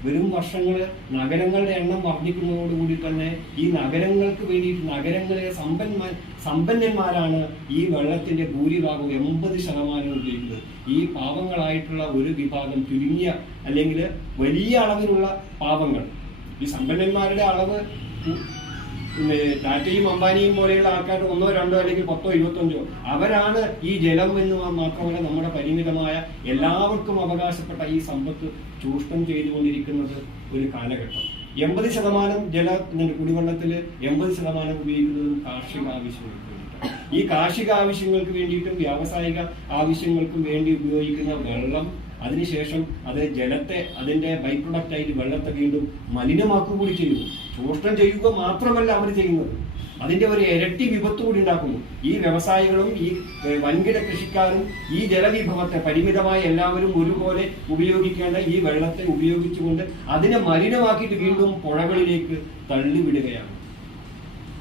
വരും വർഷങ്ങൾ നഗരങ്ങളുടെ എണ്ണം വർദ്ധിക്കുന്നതോടുകൂടി തന്നെ ഈ നഗരങ്ങൾക്ക് വേണ്ടിയിട്ട് നഗരങ്ങളിലെ സമ്പന്നന്മാരാണ് ഈ വെള്ളത്തിന്റെ ഭൂരിഭാഗവും 80% ഉപയോഗിക്കുന്നത്. ഈ പാവങ്ങളായിട്ടുള്ള ഒരു വിഭാഗം, ചുരുങ്ങിയ അല്ലെങ്കിൽ വലിയ അളവിലുള്ള പാവങ്ങൾ, ഈ സമ്പന്നന്മാരുടെ അളവ് ടാറ്റയും അംബാനിയും പോലെയുള്ള ആൾക്കാർ 1, 2 അല്ലെങ്കിൽ 10, 25 അവരാണ് ഈ ജലം എന്ന് മാത്രമല്ല നമ്മുടെ പരിമിതമായ എല്ലാവർക്കും അവകാശപ്പെട്ട ഈ സമ്പത്ത് ചൂഷണം ചെയ്തുകൊണ്ടിരിക്കുന്നത് ഒരു കാലഘട്ടം. 80% കുടിവെള്ളത്തിൽ 80% ഉപയോഗിക്കുന്നതും കാർഷിക ആവശ്യങ്ങൾക്ക് വേണ്ടിയിട്ടാണ്. ഈ കാർഷിക ആവശ്യങ്ങൾക്ക് വേണ്ടിയിട്ടും വ്യാവസായിക ആവശ്യങ്ങൾക്കും വേണ്ടി ഉപയോഗിക്കുന്ന വെള്ളം അതിനുശേഷം അത് ജലത്തെ അതിന്റെ ബൈ പ്രൊഡക്റ്റ് ആയിട്ട് വെള്ളത്തെ വീണ്ടും മലിനമാക്കുക കൂടി ചെയ്യുന്നു. ചൂഷണം ചെയ്യുക മാത്രമല്ല അവർ ചെയ്യുന്നത്, അതിന്റെ ഒരു ഇരട്ടി വിപത്ത് കൂടി ഉണ്ടാക്കുന്നു. ഈ വ്യവസായികളും ഈ വൻകിട കൃഷിക്കാരും ഈ ജലവിഭവത്തെ പരിമിതമായ എല്ലാവരും ഒരുപോലെ ഉപയോഗിക്കേണ്ട ഈ വെള്ളത്തെ ഉപയോഗിച്ചുകൊണ്ട് അതിനെ മലിനമാക്കിയിട്ട് വീണ്ടും പുഴകളിലേക്ക് തള്ളിവിടുകയാണ്.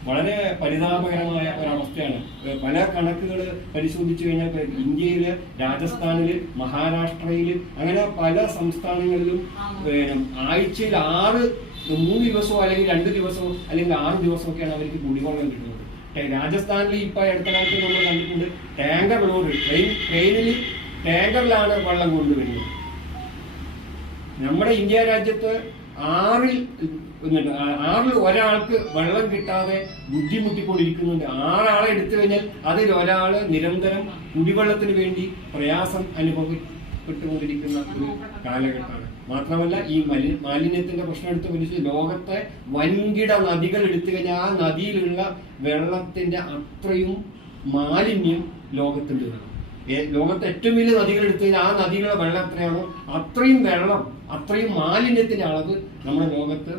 വളരെ പരിതാപകരമായ ഒരവസ്ഥയാണ്. പല കണക്കുകൾ പരിശോധിച്ചു കഴിഞ്ഞാൽ ഇന്ത്യയില്, രാജസ്ഥാനില്, മഹാരാഷ്ട്രയില്, അങ്ങനെ പല സംസ്ഥാനങ്ങളിലും ആഴ്ചയിൽ 3 ദിവസമോ അല്ലെങ്കിൽ 2 ദിവസമോ അല്ലെങ്കിൽ 6 ദിവസമൊക്കെയാണ് അവർക്ക് കുടിവെള്ളം കിട്ടുന്നത്. രാജസ്ഥാനിൽ ഇപ്പൊ അടുത്ത കാലത്ത് നമ്മൾ കണ്ടിട്ടുണ്ട്, ടാങ്കർ ലോഡ് ട്രെയിനിൽ ടാങ്കറിലാണ് വെള്ളം കൊണ്ടുവരുന്നത്. നമ്മുടെ ഇന്ത്യ രാജ്യത്ത് 6ൽ ഒരാൾക്ക് വെള്ളം കിട്ടാതെ ബുദ്ധിമുട്ടിക്കൊണ്ടിരിക്കുന്നുണ്ട്. 6 ആളെ എടുത്തു കഴിഞ്ഞാൽ അതിൽ ഒരാള് നിരന്തരം കുടിവെള്ളത്തിന് വേണ്ടി പ്രയാസം അനുഭവപ്പെട്ടുകൊണ്ടിരിക്കുന്ന ഒരു കാലഘട്ടമാണ്. മാത്രമല്ല ഈ മാലിന്യത്തിന്റെ പ്രശ്നം എടുത്ത് പിടിച്ച് ലോകത്തെ വൻകിട നദികൾ എടുത്തു കഴിഞ്ഞാൽ ആ നദിയിലുള്ള വെള്ളത്തിന്റെ അത്രയും മാലിന്യം ലോകത്തുണ്ട്. ലോകത്തെ ഏറ്റവും വലിയ നദികൾ എടുത്തു കഴിഞ്ഞാൽ ആ നദികളുടെ വെള്ളം എത്രയാണോ അത്രയും വെള്ളം, അത്രയും മാലിന്യത്തിന്റെ അളവ് നമ്മുടെ ലോകത്ത്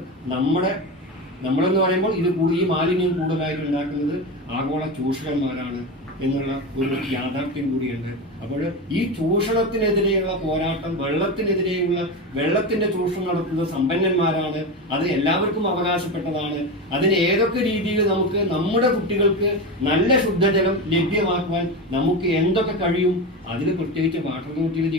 നമ്മളെന്ന് പറയുമ്പോൾ ഇത് ഈ മാലിന്യം കൂടുതലായിട്ട് ഉണ്ടാക്കുന്നത് ആഗോള ചൂഷകന്മാരാണ് എന്നുള്ള ഒരു യാഥാർത്ഥ്യം കൂടിയുണ്ട്. അപ്പോൾ ഈ ചൂഷണത്തിനെതിരെയുള്ള പോരാട്ടം, വെള്ളത്തിന്റെ ചൂഷണം നടത്തുന്നത് സമ്പന്നന്മാരാണ്. അത് എല്ലാവർക്കും അവകാശപ്പെട്ടതാണ്. അതിന് ഏതൊക്കെ രീതിയിൽ നമുക്ക് നമ്മുടെ കുട്ടികൾക്ക് നല്ല ശുദ്ധജലം ലഭ്യമാക്കുവാൻ നമുക്ക് എന്തൊക്കെ കഴിയും, അതിന് പ്രത്യേകിച്ച് വാട്ടർ അതോറിറ്റിയിലെ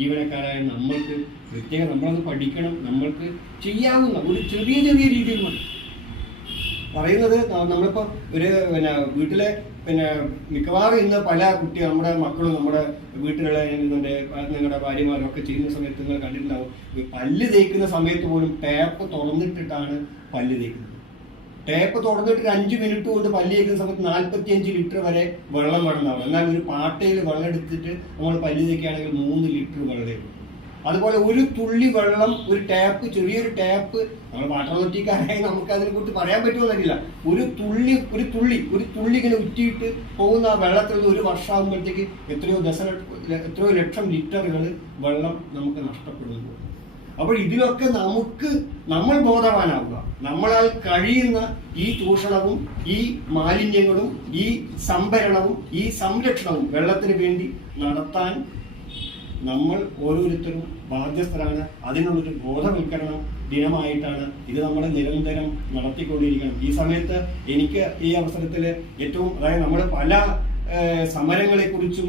ജീവനക്കാരായ നമ്മൾക്ക് പ്രത്യേകം നമ്മളത് പഠിക്കണം. നമ്മൾക്ക് ചെയ്യാവുന്ന ഒരു ചെറിയ രീതിയിൽ മതി. പറയുന്നത് നമ്മളിപ്പോ ഒരു വീട്ടിലെ മിക്കവാറും ഇന്ന് പല നമ്മുടെ മക്കളും നമ്മുടെ വീട്ടിലുള്ള നിങ്ങളുടെ ഭാര്യമാരൊക്കെ ചെയ്യുന്ന സമയത്ത് നിങ്ങൾ കണ്ടിട്ടുണ്ടാവും, പല്ല് തേക്കുന്ന സമയത്ത് പോലും ടാപ്പ് തുറന്നിട്ടിട്ടാണ് പല്ല് തേക്കുന്നത്. ടാപ്പ് തുറന്നിട്ട് 5 മിനിറ്റ് കൊണ്ട് പല്ല് തേക്കുന്ന സമയത്ത് 45 ലിറ്റർ വരെ വെള്ളം വേണമെന്നാവും. എന്നാൽ ഒരു പാട്ടയിൽ വെള്ളം എടുത്തിട്ട് നമ്മൾ പല്ല് തേക്കുകയാണെങ്കിൽ 3 ലിറ്റർ വെള്ളം തേക്കും. അതുപോലെ ഒരു തുള്ളി വെള്ളം, ഒരു ടാപ്പ്, ചെറിയൊരു ടാപ്പ്, നമ്മൾ വാട്ടർ അതോറിറ്റിക്കാരായി നമുക്ക് അതിനെ കുറിച്ച് പറയാൻ പറ്റുമെന്നറിയില്ല. ഒരു തുള്ളി ഇങ്ങനെ ഉറ്റിയിട്ട് പോകുന്ന ആ വെള്ളത്തിൽ 1 വർഷമാകുമ്പോഴത്തേക്ക് എത്രയോ ലക്ഷം ലിറ്ററുകൾ വെള്ളം നമുക്ക് നഷ്ടപ്പെടുന്നു. അപ്പോൾ ഇതിലൊക്കെ നമ്മൾ ബോധവാനാവുക. നമ്മളാൽ കഴിയുന്ന ഈ ചൂഷണവും ഈ മാലിന്യങ്ങളും ഈ സംഭരണവും ഈ സംരക്ഷണവും വെള്ളത്തിന് വേണ്ടി നടത്താൻ നമ്മൾ ഓരോരുത്തരും ബാധ്യസ്ഥരാണ്. അതിനുള്ളൊരു ബോധവൽക്കരണം ദിനമായിട്ടാണ് ഇത് നമ്മൾ നിരന്തരം നടത്തിക്കൊണ്ടിരിക്കണം. ഈ സമയത്ത് എനിക്ക് ഈ അവസരത്തിൽ ഏറ്റവും, അതായത് നമ്മൾ പല സമരങ്ങളെക്കുറിച്ചും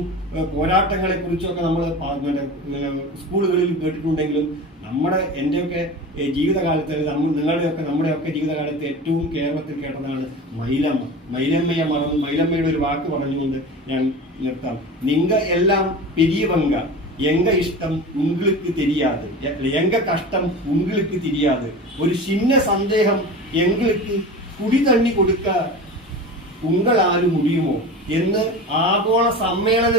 പോരാട്ടങ്ങളെക്കുറിച്ചും ഒക്കെ നമ്മൾ സ്കൂളുകളിൽ കേട്ടിട്ടുണ്ടെങ്കിലും എന്റെയൊക്കെ ജീവിതകാലത്ത്, നമ്മുടെയൊക്കെ ജീവിതകാലത്ത് ഏറ്റവും കേരളത്തിൽ കേട്ടതാണ് മൈലമ്മയെ മറന്ന് മൈലമ്മയുടെ ഒരു വാക്ക് പറഞ്ഞുകൊണ്ട് ഞാൻ നിർത്താം. നിങ്ക എല്ലാം പെരിയവങ്ക, எங்க இஷ்டம் உங்களுக்கு தெரியாது, எங்க கஷ்டம் உங்களுக்கு தெரியாது, ஒரு சின்ன சந்தேகம் எங்களுக்கு குடி தண்ணி கொடுக்க உங்களால் முடியுமோ എന്ന് ആഗോള സമ്മേളനം